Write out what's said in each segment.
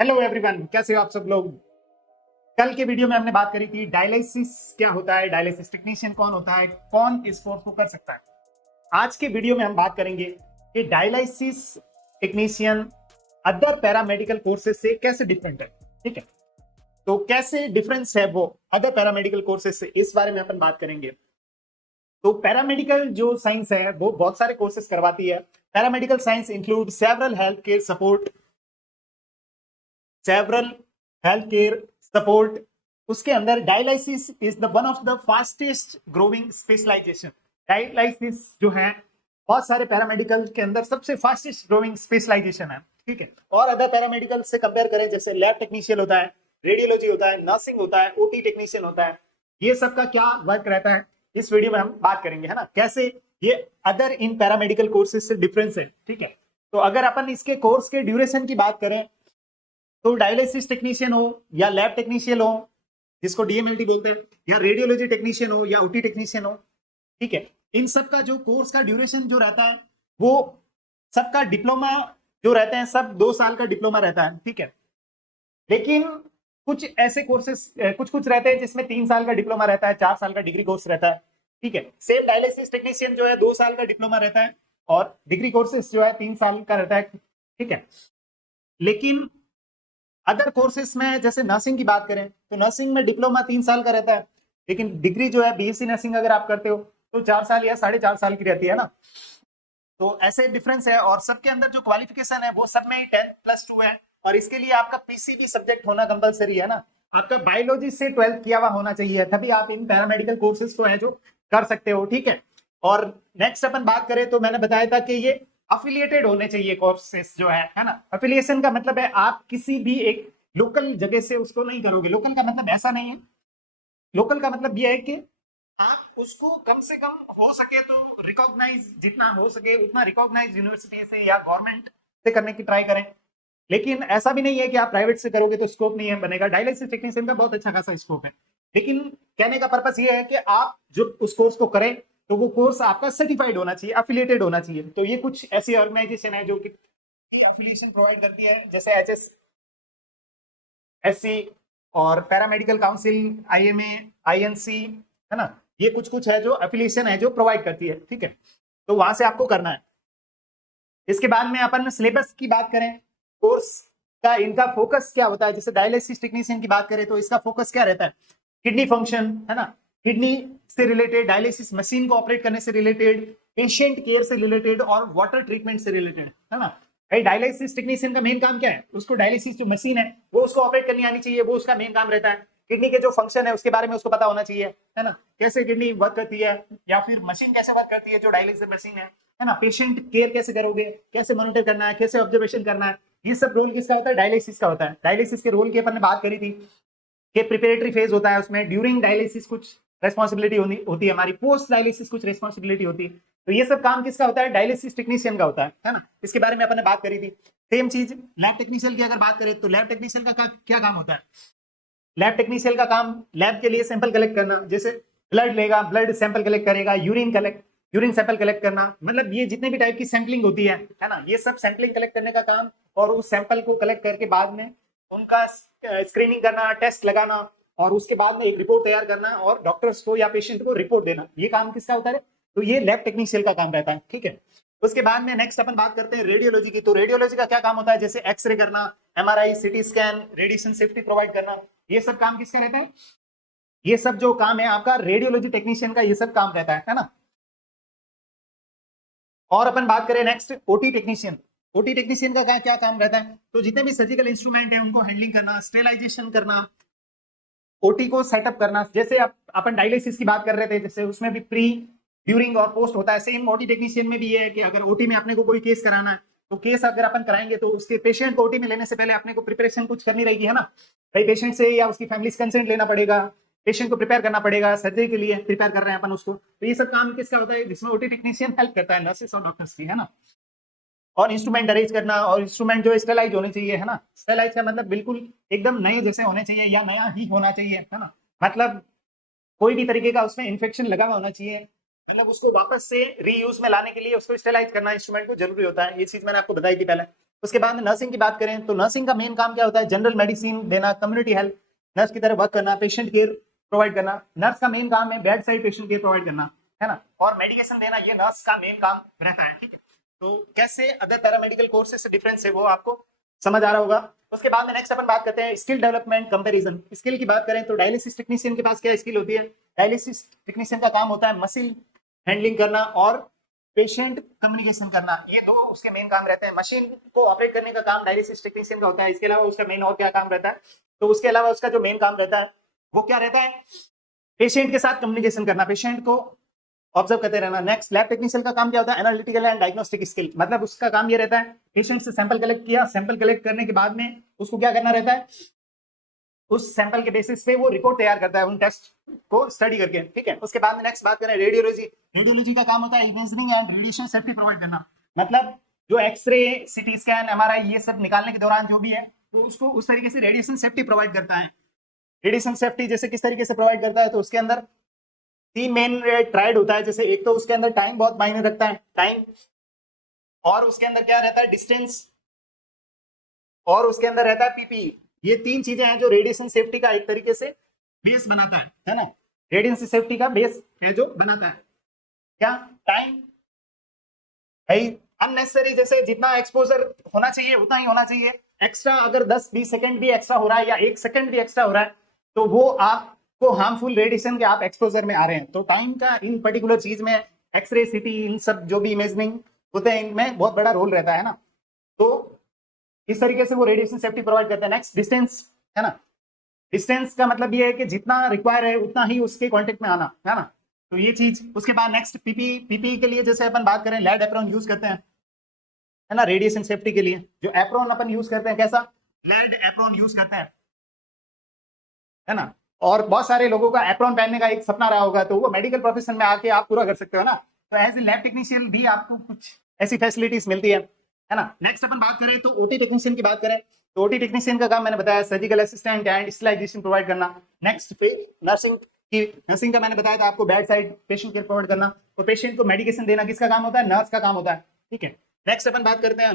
Hello everyone, कैसे हो आप सब लोग। कल के वीडियो में हमने बात करी थी डायलिसिस क्या होता है, डायलिसिस टेक्नीशियन कौन होता है, कौन इस कोर्स को कर सकता है। आज के वीडियो में हम बात करेंगे कि dialysis technician other paramedical courses से कैसे डिफरेंट है। ठीक है, तो कैसे डिफरेंस है वो अदर पैरामेडिकल कोर्सेज से, इस बारे में अपन बात करेंगे। तो पैरामेडिकल जो साइंस है वो बहुत सारे कोर्सेज करवाती है। Paramedical science include several health care support. उसके अंदर dialysis is the one of the fastest growing specialization. Dialysis जो है बहुत सारे पैरामेडिकल के अंदर सबसे फास्टेस्ट ग्रोइंग स्पेशलाइजेशन है। ठीक है, और अदर पैरामेडिकल से कंपेयर करें, जैसे लैब टेक्नीशियन होता है, रेडियोलॉजी होता है, नर्सिंग होता है, ओटी टेक्नीशियन होता है, ये सब का क्या वर्क रहता है, इस वीडियो में हम बात करेंगे, है ना, कैसे ये अदर इन पैरामेडिकल कोर्सेज से डिफरेंस है। ठीक है, तो अगर अपन इसके कोर्स के ड्यूरेशन की बात करें तो डायलिसिस टेक्नीशियन हो या लैब टेक्नीशियन हो जिसको डीएमएलटी बोलते हैं, या रेडियोलॉजी टेक्नीशियन हो या ओटी टेक्नीशियन हो, ठीक है, इन सब का जो कोर्स का ड्यूरेशन जो रहता है वो सबका डिप्लोमा जो रहते हैं सब 2 साल का डिप्लोमा रहता है। ठीक है, लेकिन कुछ ऐसे कोर्सेस कुछ कुछ रहते हैं जिसमें 3 साल का डिप्लोमा रहता है, 4 साल का डिग्री कोर्स रहता है। ठीक है, सेम डायलिसिस टेक्नीशियन जो है 2 साल का डिप्लोमा रहता है और डिग्री कोर्सेस जो है 3 साल का रहता है। ठीक है, लेकिन अदर कोर्सेस में जैसे नर्सिंग की बात करें तो नर्सिंग में डिप्लोमा 3 साल का रहता है, लेकिन डिग्री जो है बीएससी नर्सिंग अगर आप करते हो तो 4 साल या 4.5 साल की रहती है ना। तो ऐसे डिफरेंस है, और सबके अंदर जो क्वालिफिकेशन है वो सब में 10+2 है, और इसके लिए आपका पीसीबी सब्जेक्ट होना कंपलसरी है ना। आपका बायोलॉजी से 12th किया हुआ होना चाहिए, तभी आप इन पैरामेडिकल कोर्सेज को है जो कर सकते हो। ठीक है, और नेक्स्ट अपन बात करें तो मैंने बताया था कि ये अफिलिएटेड होने चाहिए कोर्सेस जो है ना। अफिलिएशन का मतलब है आप किसी भी एक लोकल जगह से उसको नहीं करोगे। लोकल का मतलब ऐसा नहीं है, लोकल का मतलब ये है कि आप उसको कम से कम हो सके तो रिकॉग्नाइज, जितना हो सके उतना रिकॉग्नाइज यूनिवर्सिटी से या गवर्नमेंट से करने की ट्राई करें। लेकिन ऐसा भी नहीं है कि आप प्राइवेट से करोगे तो स्कोप नहीं है बनेगा। डायलिसिस टेक्नीशियन का बहुत अच्छा खासा स्कोप है, लेकिन कहने का पर्पस ये है कि आप जो उस कोर्स को करें तो वो कोर्स आपका सर्टिफाइड होना चाहिए, अफिलिएटेड होना चाहिए। तो ये कुछ ऐसी ऑर्गेनाइजेशन है जो कि अफिलिएशन प्रोवाइड करती है, जैसे एचएसएससी और पैरामेडिकल काउंसिल, आईएमए, आईएनसी, है ना। ये कुछ कुछ है जो एफिलिएशन है जो प्रोवाइड करती है। ठीक है, तो वहां से आपको करना है। इसके बाद में अपन सिलेबस की बात करें, कोर्स का इनका फोकस क्या होता है। जैसे डायलिसिस टेक्नीशियन की बात करें तो इसका फोकस क्या रहता है, किडनी फंक्शन, है ना, किडनी से रिलेटेड, डायलिसिस मशीन को ऑपरेट करने से रिलेटेड, पेशेंट केयर से रिलेटेड और वाटर ट्रीटमेंट से रिलेटेड, है ना। भाई डायलिसिस टेक्नीशियन का मेन काम क्या है, उसको डायलिसिस जो मशीन है वो उसको ऑपरेट करनी आनी चाहिए, वो उसका मेन काम रहता है। किडनी के जो फंक्शन है उसके बारे में उसको पता होना चाहिए, है ना, कैसे किडनी वर्क करती है या फिर मशीन कैसे वर्क करती है जो डायलिसिस मशीन है ना। पेशेंट केयर कैसे करोगे, कैसे मॉनिटर करना है, कैसे ऑब्जर्वेशन करना है, ये सब रोल किसका होता है, डायलिसिस का होता है। डायलिसिस के रोल की अपन ने बात करी थी कि प्रिपेरेटरी फेज होता है, उसमें ड्यूरिंग डायलिसिस कुछ रेस्पॉन्सिबिलिटी होती है हमारी, पोस्ट डायलिसिस कुछ रेस्पॉन्सिबिलिटी होती है। तो ये सब काम किसका होता है, डायलिसिस टेक्नीशियन का होता है ना। इसके बारे में अपन ने बात करी थी। सेम चीज लैब टेक्नीशियन की अगर बात करें तो लैब टेक्नीशियन का क्या काम होता है। लैब टेक्नीशियन का काम लैब के लिए सैंपल कलेक्ट करना, जैसे ब्लड लेगा, ब्लड सैंपल कलेक्ट करेगा, यूरिन सैंपल कलेक्ट करना, मतलब ये जितने भी टाइप की सैंपलिंग होती है ना, ये सब सैंपलिंग कलेक्ट करने का काम, और उस सैंपल को कलेक्ट करके बाद में उनका स्क्रीनिंग करना, टेस्ट लगाना, और उसके बाद में एक रिपोर्ट तैयार करना और डॉक्टर्स को या पेशेंट को रिपोर्ट देना, ये काम किसका होता है, तो ये लैब टेक्नीशियन का काम रहता है। ठीक है, उसके बाद में नेक्स्ट अपन बात करते हैं रेडियोलॉजी की। तो रेडियोलॉजी का क्या काम होता है, जैसे एक्सरे करना, MRI, CT scan, radiation safety provide करना, ये सब काम किसका रहता है। ये सब जो काम है आपका रेडियोलॉजी टेक्नीशियन का, ये सब काम रहता है ना। और अपन बात करें next OT technician. OT technician का क्या काम रहता है, तो जितने भी सर्जिकल इंस्ट्रूमेंट है उनको हैंडलिंग करना, स्टेलाइजेशन करना, ओटी को सेटअप करना। जैसे अपन डायलिसिस की बात कर रहे थे, जैसे उसमें भी प्री, ड्यूरिंग और पोस्ट होता है, सेम ओटी टेक्नीशियन में भी ये है कि अगर ओटी में अपने को कोई केस कराना है तो केस अगर अपन कराएंगे तो उसके पेशेंट को ओटी में लेने से पहले अपने को प्रिपरेशन कुछ करनी रहेगी, है ना। भाई पेशेंट से या उसकी फैमिली से कंसेंट लेना पड़ेगा, पेशेंट को प्रिपेयर करना पड़ेगा, सर्जरी के लिए प्रिपेयर कर रहे हैं अपन उसको, तो ये सब काम किसका होता है, जिसमें ओटी टेक्नीशियन हेल्प करता है नर्सेस और डॉक्टर्स की, है ना। और इंस्ट्रूमेंट अरेंज करना, और इंस्ट्रूमेंट जो स्टेलाइज होने चाहिए, है ना। स्टेलाइज का मतलब बिल्कुल एकदम नए जैसे होने चाहिए या नया ही होना चाहिए, है ना। मतलब कोई भी तरीके का उसमें इन्फेक्शन लगा हुआ होना चाहिए, मतलब उसको वापस से रीयूज में लाने के लिए उसको स्टेलाइज करना इंस्ट्रूमेंट को जरूरी होता है। ये चीज मैंने आपको बताई थी पहले। उसके बाद नर्सिंग की बात करें तो नर्सिंग का मेन काम क्या होता है, जनरल मेडिसिन देना, कम्युनिटी हेल्थ नर्स की तरह वर्क करना, पेशेंट केयर प्रोवाइड करना। नर्स का मेन काम है bed side patient care provide करना, है ना, और मेडिकेशन देना, ये नर्स का मेन काम रहता है, ठीक है। तो कैसे अदर पैरामेडिकल कोर्सेज से डिफरेंस है वो आपको समझ आ रहा होगा। उसके बाद में नेक्स्ट अपन बात करते हैं स्किल डेवलपमेंट कंपैरिजन। स्किल की बात करें तो डायलिसिस टेक्नीशियन के पास क्या स्किल होती है, डायलिसिस टेक्नीशियन का काम होता है मशीन हैंडलिंग करना और पेशेंट कम्युनिकेशन करना, ये दो उसके मेन काम रहते हैं। मशीन को ऑपरेट करने का काम डायलिसिस टेक्नीशियन का होता है, इसके अलावा उसका मेन और क्या काम रहता है, तो उसके अलावा उसका जो मेन काम रहता है वो क्या रहता है, पेशेंट के साथ कम्युनिकेशन करना, पेशेंट को ऑब्जर्व करते रहना। नेक्स्ट लैब टेक्नीशियन का काम क्या होता है, एनालिटिकल एंड डायग्नोस्टिक स्किल, मतलब उसका काम ये रहता है पेशेंट से सैंपल कलेक्ट किया, सैंपल कलेक्ट करने के बाद में उसको क्या करना रहता है, उस सैंपल के बेसिस पे वो रिपोर्ट तैयार करता है उन टेस्ट को स्टडी करके, ठीक है। उसके बाद में नेक्स्ट बात करें रेडियोलॉजी। रेडियोलॉजी का काम होता है imaging and radiation safety provide करना, मतलब जो एक्सरे, सीटी स्कैन, एमआरआई, ये सब निकालने के दौरान जो भी है तो उसको उस तरीके से रेडिएशन सेफ्टी प्रोवाइड करता है। रेडिएशन सेफ्टी जैसे किस तरीके से प्रोवाइड करता है, तो उसके अंदर तीन मेन ट्राइड होता है। जैसे एक तो उसके अंदर टाइम बहुत मायने रखता है, टाइम, और उसके अंदर क्या रहता है, डिस्टेंस, और उसके अंदर रहता है पीपी। ये तीन चीजें हैं जो रेडिएशन सेफ्टी का एक तरीके से बेस बनाता है ना, रेडिएशन सेफ्टी का बेस है जो बनाता है क्या, टाइम भाई, अननेसेसरी जैसे जितना एक्सपोजर होना चाहिए उतना ही होना चाहिए, एक्स्ट्रा अगर 10-20 सेकंड भी एक्स्ट्रा हो रहा है या 1 सेकंड भी एक्स्ट्रा हो रहा है तो वो आपको हार्मफुल रेडिएशन के आप एक्सपोजर में आ रहे हैं। तो टाइम का इन पर्टिकुलर चीज में एक्सरे, सिटी, इन सब जो भी इमेजिंग होते हैं इनमें बहुत बड़ा रोल रहता है ना। तो इस तरीके से वो रेडिएशन सेफ्टी प्रोवाइड करता है। नेक्स्ट डिस्टेंस, है ना, डिस्टेंस का मतलब ये है कि जितना रिक्वायर है उतना ही उसके कांटेक्ट में आना, है ना, तो ये चीज। उसके बाद नेक्स्ट पीपी, पीपी के लिए जैसे अपन बात करें लेड एप्रॉन यूज करते हैं, है ना, रेडिएशन सेफ्टी के लिए जो एप्रॉन अपन यूज करते हैं कैसा, लेड एप्रॉन यूज करते हैं, है ना। और बहुत सारे लोगों का एप्रॉन पहनने का एक सपना रहा होगा, तो वो मेडिकल प्रोफेशन में आके आप पूरा कर सकते हो ना। तो एज ए लैब टेक्नीशियन भी आपको कुछ ऐसी फैसिलिटीज मिलती है ना। नेक्स्ट अपन बात करें तो ओटी टेक्नीशियन की बात करें तो ओटी टेक्नीशियन का काम मैंने बताया surgical assistant and sterilization provide करना। नेक्स्ट फिर नर्सिंग की, नर्सिंग का मैंने बताया था आपको bed side patient care provide करना, तो पेशेंट को मेडिकेशन देना किसका काम होता है, नर्स का काम होता है, ठीक है। नेक्स्ट अपन बात करते हैं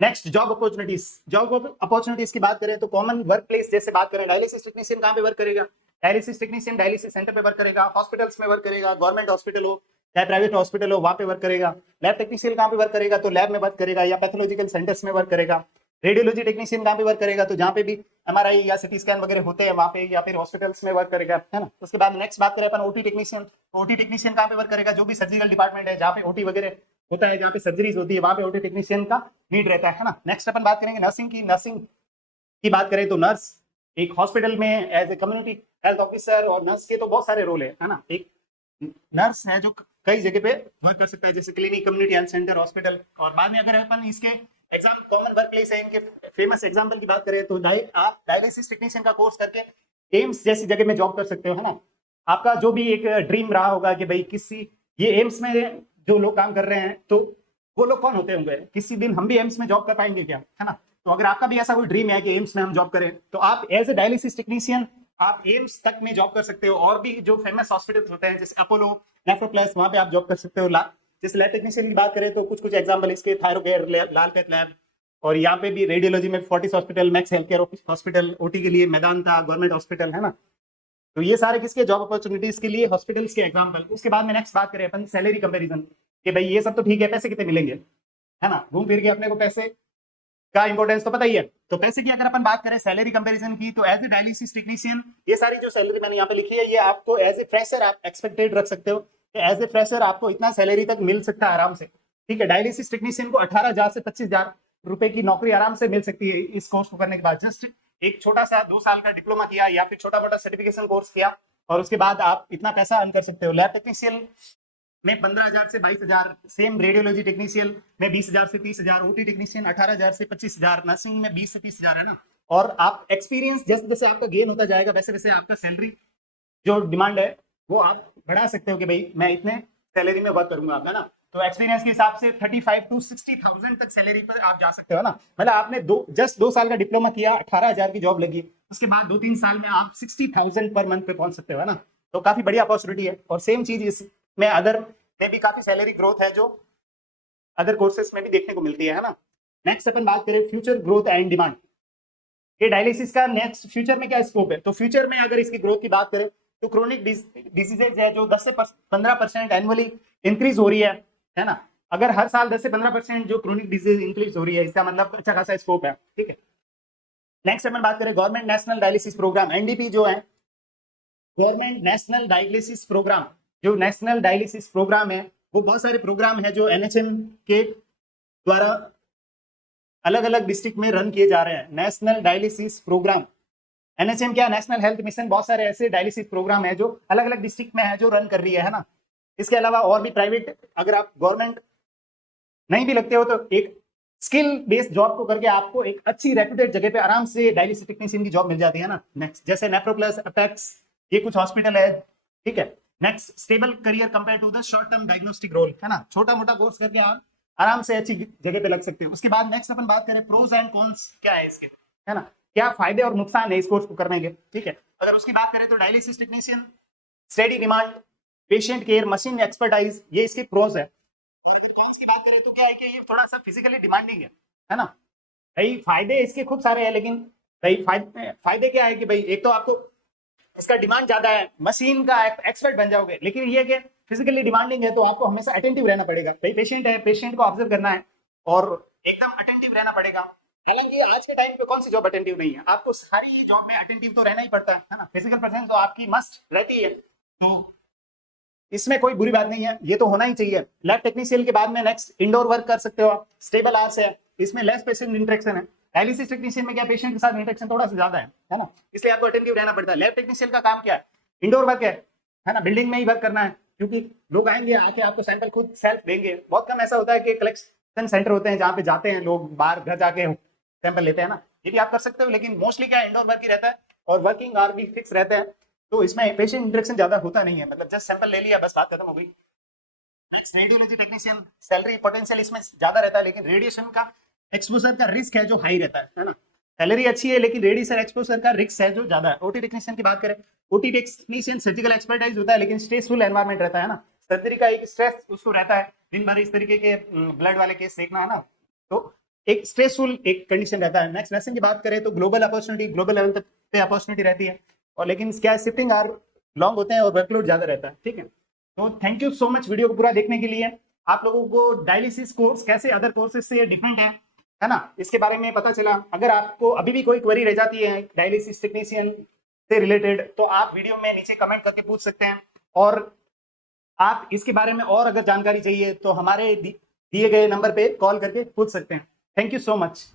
next job opportunities. Job opportunities की बात करें तो कॉमन वर्क प्लेस जैसे बात करें, डायलिसिस टेक्नीशियन कहाँ पे वर्क करेगा, डायलिसिस टेक्नीशियन डायलिसिस सेंटर पे वर्क करेगा, हॉस्पिटल्स में वर्क करेगा, गवर्नमेंट हॉस्पिटल हो चाहे प्राइवेट हॉस्पिटल हो वहां पे वर्क करेगा। लैब टेक्नीशियन कहाँ पे वर्क करेगा, तो लैब में वर्क करेगा या पैथोलॉजिकल सेंटर्स में वर्क करेगा। रेडियोलॉजी टेक्नीशियन कहाँ पे वर्क करेगा, तो जहाँ पे भी एमआरआई या सिटी स्कैन वगैरह होते हैं वहाँ पे, या फिर हॉस्पिटल्स में वर्क करेगा, है ना। उसके बाद नेक्स्ट बात करें अपन ओटी टेक्नीशियन, ओटी टेक्नीशियन कहाँ पे वर्क करेगा, जो भी सर्जिकल डिपार्टमेंट है जहाँ पे ओटी वगैरह होता है, जहाँ पे सर्जरीज होती है वहाँ पे ओटी टेक्नीशियन का नीड रहता है ना। नेक्स्ट अपन बात करेंगे नर्सिंग की। नर्सिंग की बात करें तो नर्स एक हॉस्पिटल में as a community health officer, और नर्स के तो बहुत सारे रोल है ना। एक नर्स है जो कई जगह पे वर्क कर सकता है जैसे clinic, community health centre, hospital. और बाद में अगर अपन इसके एग्जाम कॉमन वर्क प्लेस है इनके फेमस एग्जाम्पल की बात करें तो आप डायलिसिस टेक्नीशियन का कोर्स करके एम्स जैसी जगह में जॉब कर सकते हो, है ना। आपका जो भी एक ड्रीम रहा होगा कि भाई किसी, ये एम्स में जो लोग काम कर रहे हैं तो वो लोग कौन होते होंगे, किसी दिन हम भी एम्स में जॉब कर पाएंगे क्या, है ना। तो अगर आपका भी ऐसा कोई ड्रीम है कि एम्स में हम जॉब करें तो आप एज ए डायलिसिस टेक्नीशियन आप एम्स तक में जॉब कर सकते हो। और भी जो फेमस हॉस्पिटल होते हैं जैसे अपोलो, नेफ्रोप्लस, वहां पे आप जॉब कर सकते हो। जैसे लैब टेक्नीशियन की बात करें तो कुछ कुछ एग्जाम्पल इसके, थायरोकेयर, लालपेथ लैब, और यहाँ पे भी रेडियोलॉजी में Fortis hospital, max health care hospital, OT के लिए मैदांता गवर्नमेंट हॉस्पिटल, है ना। तो ये सारे किसके जॉब अपॉर्चुनिटीज के लिए, हॉस्पिटल्स के एग्जाम्पल। उसके बाद में नेक्स्ट बात करें अपन सैलरी कंपेरिजन कि भाई ये सब तो ठीक है, पैसे कितने मिलेंगे, है ना, घूम फिर के अपने को पैसे का इंपॉर्टेंस तो पता ही है। तो पैसे की अगर अपन बात करें सैलरी कंपैरिजन की, तो एज ए डायलिसिस टेक्नीशियन ये सारी जो सैलरी मैंने यहाँ पे लिखी है ये आपको एज ए फ्रेशर आप एक्सपेक्टेड रख सकते हो। एज ए फ्रेशर आपको इतना सैलरी तक मिल सकता है आराम से, ठीक है। डायलिसिस टेक्नीशियन को 18,000 से 25,000 रुपए की नौकरी आराम से मिल सकती है इस कोर्स को करने के बाद। जस्ट एक छोटा सा 2 साल का डिप्लोमा किया या फिर छोटा मोटा सर्टिफिकेशन कोर्स किया और उसके बाद आप इतना पैसा अर्न कर सकते हो। लैब टेक्नीशियन में 15,000 से 22,000, सेम रेडियोलॉजी टेक्नीशियन में 20,000 से 30,000, ओटी टेक्नीशियन 18,000 से 25,000, नर्सिंग में 20 से 30,000, है ना। और आप एक्सपीरियंस जैसे जैसे आपका गेन होता जाएगा वैसे वैसे आपका सैलरी जो डिमांड है वो आप बढ़ा सकते हो कि भाई मैं इतने सैलरी में वर्क करूंगा, है ना। तो एक्सपीरियंस के हिसाब से 35 to 60,000 तक सैलरी पर आप जा सकते हो ना। मतलब आपने जस्ट 2 साल का डिप्लोमा किया, 18,000 की जॉब लगी, उसके बाद 2-3 साल में आप 60,000 पर मंथ पे पहुंच सकते हो, है ना। तो काफी बड़ी अपॉर्चुनिटी है। और सेम चीज इसमें अदर में भी काफी सैलरी ग्रोथ है जो अदर कोर्सेज में भी देखने को मिलती है ना। नेक्स्ट अपन बात करें फ्यूचर ग्रोथ एंड डिमांड। ये डायलिसिस का नेक्स्ट फ्यूचर में क्या स्कोप है, तो फ्यूचर में अगर इसकी ग्रोथ की बात करें तो क्रोनिक डिजीजेज है जो 10 से 15% एनुअली इंक्रीज हो रही है ना। अगर हर साल 10 से 15% जो क्रोनिक डिजीज इंक्रीज हो रही है, इसका मतलब अच्छा खासा स्कोप है, ठीक है। नेक्स्ट अपन बात करें government national dialysis programme, NDP जो है गवर्नमेंट नेशनल डायलिसिस प्रोग्राम, जो नेशनल डायलिसिस प्रोग्राम है वो बहुत सारे प्रोग्राम है जो एनएचएम के द्वारा अलग अलग डिस्ट्रिक्ट में रन किए जा रहे हैं। नेशनल डायलिसिस प्रोग्राम, एनएचएम क्या, नेशनल हेल्थ मिशन, बहुत सारे ऐसे डायलिसिस प्रोग्राम है जो अलग अलग डिस्ट्रिक्ट में है जो रन कर रही है ना। इसके अलावा और भी प्राइवेट, अगर आप गवर्नमेंट नहीं भी लगते हो तो एक स्किल बेस्ड जॉब को करके आपको एक अच्छी रेप्यूटेड जगह पे आराम से डायलिसिस टेक्नीशियन की जॉब मिल जाती है ना। नेक्स्ट जैसे नेप्रोप्लस, अपेक्स, ये कुछ हॉस्पिटल है, ठीक है। Next stable career compare to the short term diagnostic role, है ना, छोटा मोटा कोर्स करके आप आराम से अच्छी जगह पे लग सकते हो। उसके बाद नेक्स्ट अपन बात करें प्रोज एंड कॉन्स क्या है इसके, है ना, क्या फायदे और नुकसान है इस कोर्स को करने के, ठीक है। अगर उसकी बात करें तो dialysis technician, study demand, patient care, machine expertise, ये इसके प्रोज है। और अगर कॉन्स की बात करें तो क्या है कि ये थोड़ा सा फिजिकली डिमांडिंग है ना। भाई फायदे इसके खूब सारे हैं, लेकिन भाई फायदे क्या है कि भाई एक तो आपको इसका डिमांड ज्यादा है, मशीन का एक्सपर्ट बन जाओगे, लेकिन ये कि फिजिकली डिमांडिंग है तो आपको हमेशा अटेंटिव रहना पड़ेगा। भाई पेशेंट है, पेशेंट को ऑब्जर्व करना है और एकदम अटेंटिव रहना पड़ेगा। हालांकि आज के टाइम पे कौन सी जॉब अटेंटिव नहीं है, आपको सारी जॉब में अटेंटिव तो रहना ही पड़ता है ना। फिजिकल प्रेजेंस तो आपकी मस्ट रहती है, तो इसमें कोई बुरी बात नहीं है, ये तो होना ही चाहिए। लैब टेक्नीशियन के बाद में नेक्स्ट इंडोर वर्क कर सकते हो आप, स्टेबल आवर्स है, इसमें लेस पेशेंट इंटरेक्शन है। डायलिसिस टेक्नीशियन में क्या, पेशेंट के साथ इंटरेक्शन थोड़ा सा ज्यादा है ना, इसलिए आपको अटेंटिव रहना पड़ता है। लैब टेक्नीशियन का काम क्या है, इंडोर वर्क है ना, बिल्डिंग में ही वर्क करना है, क्योंकि लोग आएंगे आके आपको सैंपल खुद सेल्फ देंगे। बहुत कम ऐसा होता है कि कलेक्शन सेंटर होते हैं जहाँ पे जाते हैं लोग, बाहर घर जाके सैंपल लेते हैं ना, ये भी आप कर सकते हो, लेकिन मोस्टली क्या इंडोर वर्क ही रहता है और वर्किंग आवर भी फिक्स रहते हैं, तो इसमें पेशेंट इंटरेक्शन ज्यादा होता नहीं है, मतलब जस्ट सैंपल ले लिया बस बात खत्म हो गई। रेडियोलॉजी टेक्नीशियन, सैलरी पोटेंशियल इसमें ज्यादा रहता है, लेकिन रेडिएशन का एक्सपोजर का रिस्क है जो हाई रहता है ना। सैलरी अच्छी है लेकिन रेडिएशन एक्सपोजर का रिस्क है जो ज्यादा है। ओटी टेक्नीशियन की बात करें, ओटी टेक्नीशियन सर्जिकल एक्सपर्टाइज होता है, लेकिन स्ट्रेसफुल एनवायरमेंट रहता है ना, सर्जरी का एक स्ट्रेस उसको रहता है, दिन भर इस तरीके के ब्लड वाले केस देखना है ना, तो एक स्ट्रेसफुल एक कंडीशन रहता है। नेक्स्ट नर्सिंग की बात करें तो ग्लोबल अपॉर्चुनिटी, ग्लोबल लेवल तक पे अपॉर्चुनिटी रहती है, और लेकिन क्या शिफ्टिंग आर लॉन्ग होते हैं और वर्कलोड ज्यादा रहता है, ठीक है। तो thank you so much video को पूरा देखने के लिए। आप लोगों को डायलिसिस कोर्स कैसे अदर कोर्सेज से डिफरेंट है ना, इसके बारे में पता चला। अगर आपको अभी भी कोई क्वेरी रह जाती है डायलिसिस टेक्नीशियन से रिलेटेड तो आप वीडियो में नीचे कमेंट करके पूछ सकते हैं, और आप इसके बारे में और अगर जानकारी चाहिए तो हमारे दिए गए नंबर पे कॉल करके पूछ सकते हैं। Thank you so much.